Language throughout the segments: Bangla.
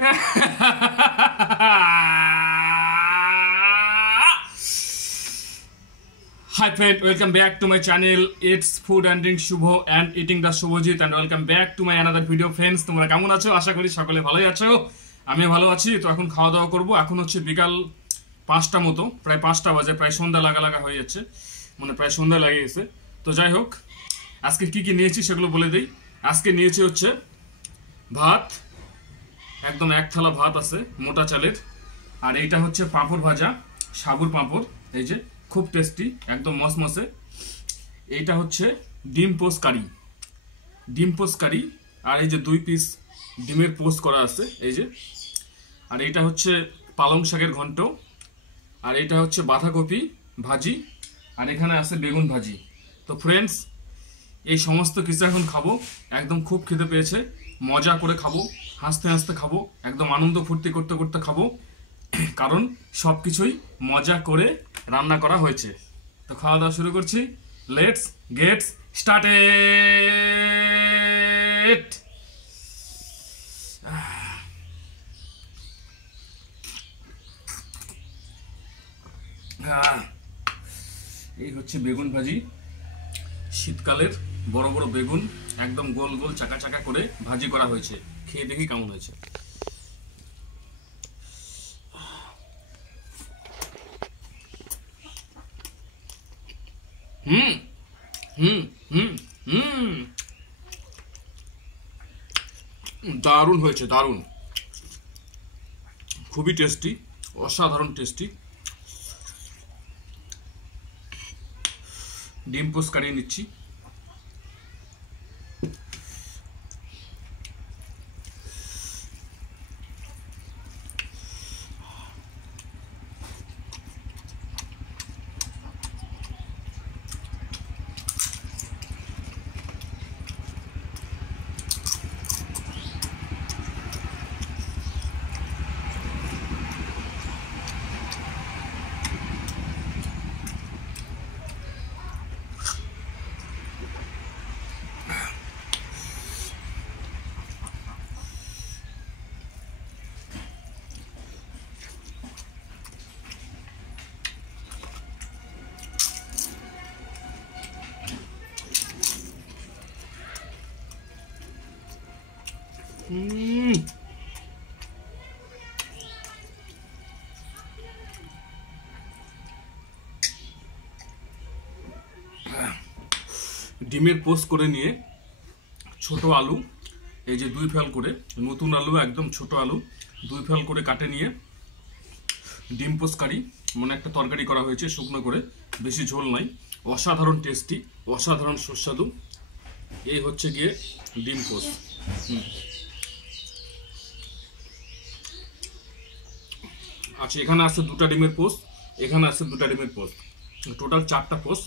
Hi friend, welcome back to my channel. It's Food and Drink Shubho and Eating the Shubhojit and welcome back to my another video friends. তোমরা কেমন আছো? আশা করি সকলে ভালোই আছো। আমি ভালো আছি। তো এখন খাওয়া দাওয়া করব। এখন হচ্ছে বিকাল 5টা মতো, প্রায় 5টা বাজে, প্রায় সন্ধ্যা লাগা হয়ে যাচ্ছে। মানে প্রায় সন্ধ্যা লেগে গেছে। তো যাই হোক, আজকে কি কি নিয়েছি সেগুলো বলে দেই। আজকে নিয়েছি হচ্ছে ভাত, একদম এক থালা ভাত আছে মোটা চালের, আর এইটা হচ্ছে পাঁপড় ভাজা, সাবুর পাঁপড়, এই যে খুব টেস্টি, একদম মসমসে। এইটা হচ্ছে ডিম পোস্ট কারি, আর এই যে 2 পিস ডিমের পোস্ট করা আছে এই যে। আর এইটা হচ্ছে পালং শাকের ঘন্ট, আর এইটা হচ্ছে বাঁধাকপি ভাজি, আর এখানে আছে বেগুন ভাজি। তো ফ্রেন্ডস, এই সমস্ত কিছু এখন খাবো। একদম খুব খিদে পেয়েছে, মজা করে খাবো, হাসতে হাসতে খাবো, একদম আনন্দ ফুর্তি করতে করতে খাবো, কারণ সব কিছুই মজা করে রান্না করা হয়েছে। তো খাওয়া দাওয়া শুরু করছি। Let's get started. এই হচ্ছে বেগুন ভাজি, শীতকালের বড় বড় বেগুন, একদম গোল গোল চাকা চাকা করে ভাজি করা হয়েছে। খেয়ে দেখি কেমন হয়েছে। দারুণ হয়েছে, দারুণ, খুবই টেস্টি, অসাধারণ টেস্টি। ডিম পোস্ট কারিয়ে নিচ্ছি। ডিমের পোস্ট করে নিয়ে ছোট আলু, এই যে 2 ফাল করে, নতুন আলু, একদম ছোট আলু 2 ফাল করে কাটে নিয়ে ডিম পোস্ট কারি, মানে একটা তরকারি করা হয়েছে শুকনো করে, বেশি ঝোল নাই, অসাধারণ টেস্টি, অসাধারণ সুস্বাদু। এই হচ্ছে গিয়ে ডিম পোস্ট। আচ্ছা, এখানে আছে 2টা ডিমের পোস্ট, এখানে আছে 2টা ডিমের পোস্ট, টোটাল 4টা পোস্ট।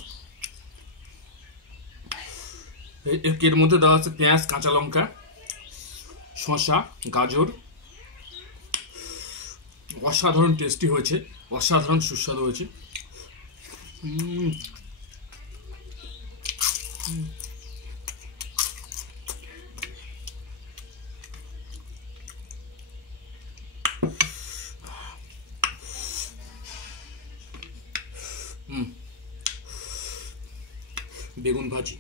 এর মধ্যে দেওয়া আছে পেঁয়াজ, কাঁচা লঙ্কা, শসা, গাজর। অসাধারণ টেস্টি হয়েছে, অসাধারণ সুস্বাদু হয়েছে। বেগুন ভাজি,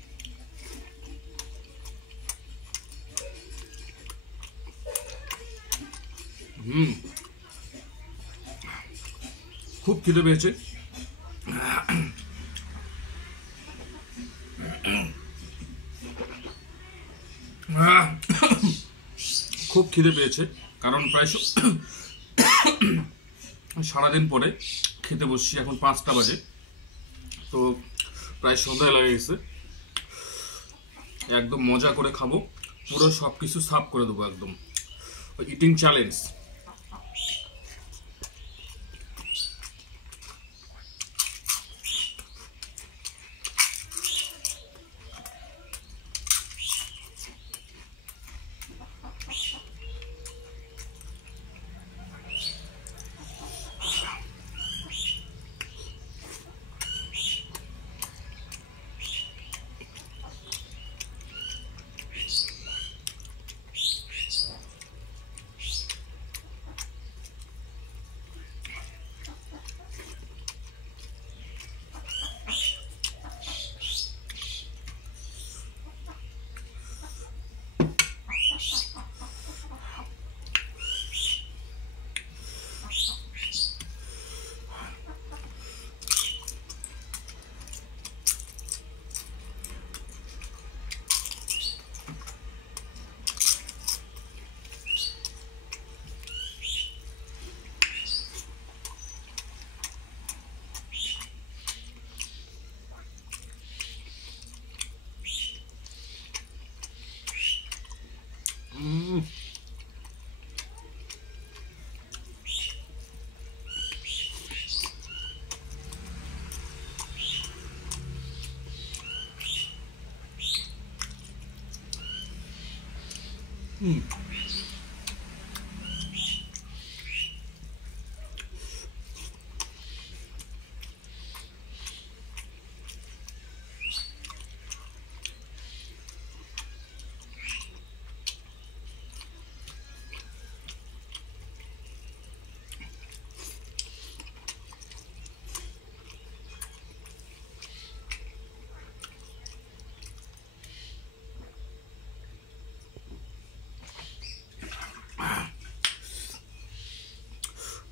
খুব খিদে পেয়েছে। খুব খিদে পেয়েছে, কারণ প্রায় সারাদিন পরে খেতে বসছি। এখন 5টা বাজে, তো প্রায় সন্ধ্যায় লেগে গেছে। একদম মজা করে খাবো, পুরো সব কিছু সাফ করে দেবো, একদম ইটিং চ্যালেঞ্জ।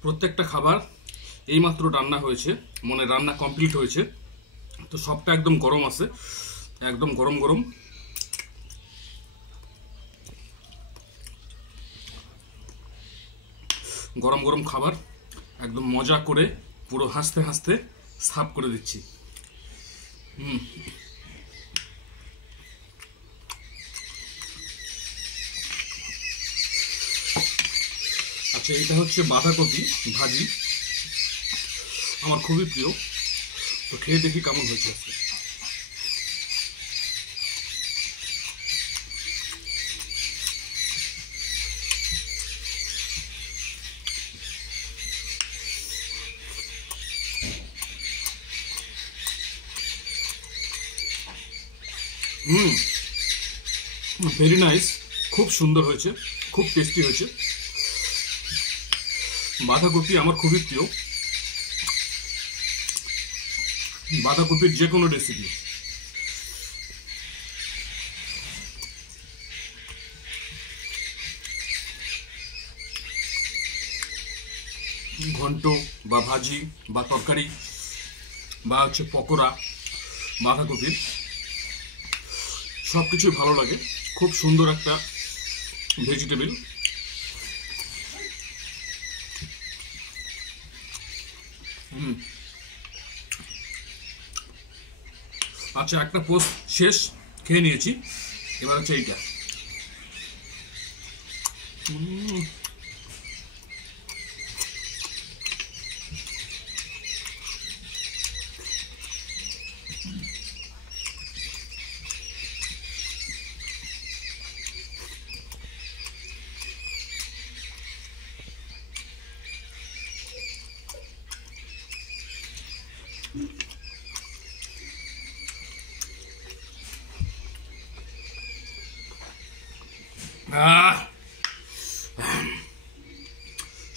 প্রত্যেকটা খাবার এইমাত্র রান্না হয়েছে, মানে রান্না কমপ্লিট হয়েছে, তো সবটা একদম গরম আছে, একদম গরম গরম। গরম গরম খাবার একদম মজা করে পুরো হাসতে হাসতে সাফ করে দিচ্ছি। আচ্ছা, এটা হচ্ছে বাঁধাকপি ভাজি, আমার খুবই প্রিয়। তো খেয়ে দেখি কেমন হয়েছে আজকে। ভেরি নাইস, খুব সুন্দর হয়েছে, খুব টেস্টি হয়েছে। বাঁধাকপি আমার খুবই প্রিয়, বাঁধাকপির যে কোনো রেসিপি। ঘন্ট বা ভাজি বা তরকারি বা হচ্ছে পকোড়া, বাঁধাকপির সব কিছুই ভালো লাগে। খুব সুন্দর একটা ভেজিটেবল। আচ্ছা, একটা পোস্ট শেষ, খেয়ে নিয়েছি, এবার হচ্ছে এইটা।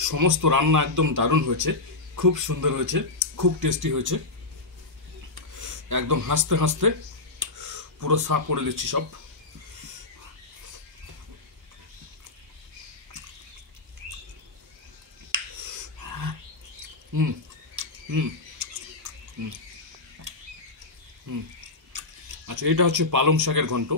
সমস্ত রান্না একদম দারুণ হয়েছে, খুব সুন্দর হয়েছে, খুব টেস্টি হয়েছে। একদম হাসতে হাসতে পুরো সাফ করে দিচ্ছি সব। আচ্ছা, এটা হচ্ছে পালং শাকের ঘন্ট।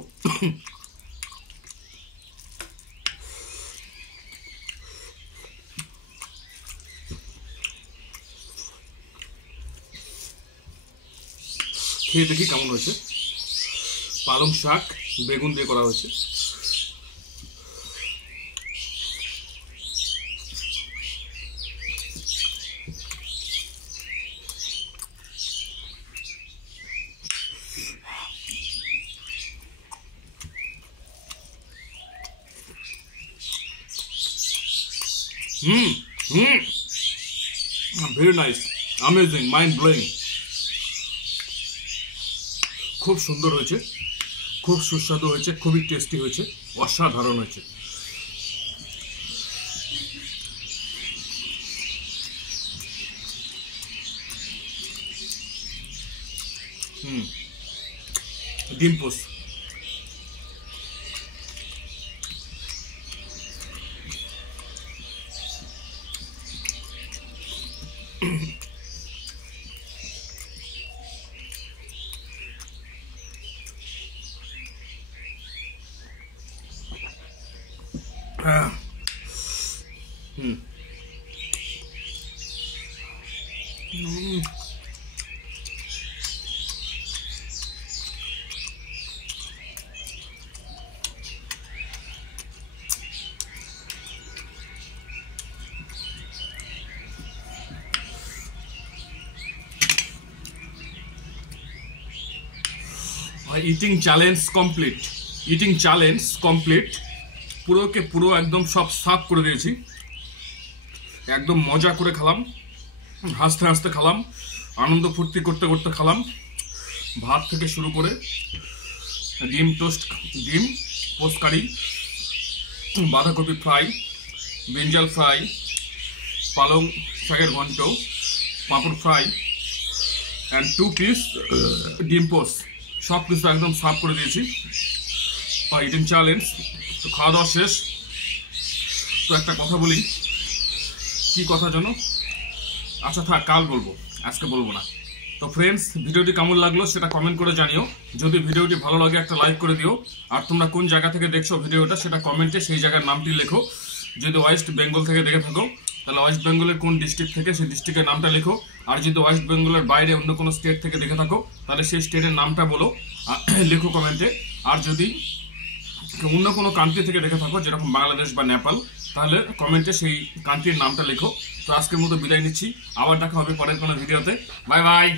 খেয়ে দেখি কেমন হয়েছে। পালং শাক বেগুন দিয়ে করা হয়েছে। Very nice, amazing, mind blowing. খুব সুন্দর হয়েছে, খুব সুস্বাদু হয়েছে, খুবই টেস্টি হয়েছে, অসাধারণ হয়েছে। ডিম post. Eating challenge complete. Eating challenge complete. পুরো একদম সব সাফ করে দিয়েছি, একদম মজা করে খেলাম, হাসতে হাসতে খেলাম, আনন্দ ফুর্তি করতে করতে খেলাম। ভাত থেকে শুরু করে ডিম টোস্ট, ডিম পোস্ট কারি, বাঁধাকপি ফ্রাই, ব্রিঞ্জাল ফ্রাই, পালং শাকের ঘন্ট, পাঁপড় ফ্রাই অ্যান্ড 2 পিস ডিম পোস্ট, সব কিছু একদম সাফ করে দিয়েছি। Eating challenge. তো খাওয়া দাওয়া শেষ। তো একটা কথা বলি, কি কথা জানো? আচ্ছা থাক, কাল বলবো, আজকে বলবো না। তো ফ্রেন্ডস, ভিডিওটি কেমন লাগলো সেটা কমেন্ট করে জানিও। যদি ভিডিওটি ভালো লাগে একটা লাইক করে দিও। আর তোমরা কোন জায়গা থেকে দেখছো ভিডিওটা সেটা কমেন্টে সেই জায়গার নামটি লেখো। যদি ওয়েস্ট বেঙ্গল থেকে দেখে থাকো তাহলে ওয়েস্ট বেঙ্গলের কোন ডিস্ট্রিক্ট থেকে সেই ডিস্ট্রিক্টের নামটা লেখো। আর যদি ওয়েস্ট বেঙ্গলের বাইরে অন্য কোনো স্টেট থেকে দেখে থাকো তাহলে সেই স্টেটের নামটা বলো, লেখো কমেন্টে। আর যদি অন্য কোনো কান্ট্রি থেকে দেখে থাকো যেরকম বাংলাদেশ বা নেপাল, তাহলে কমেন্টে সেই কান্ট্রির নামটা লেখো। তো আজকের মতো বিদায় নিচ্ছি, আবার দেখা হবে পরের কোনো ভিডিওতে। Bye bye.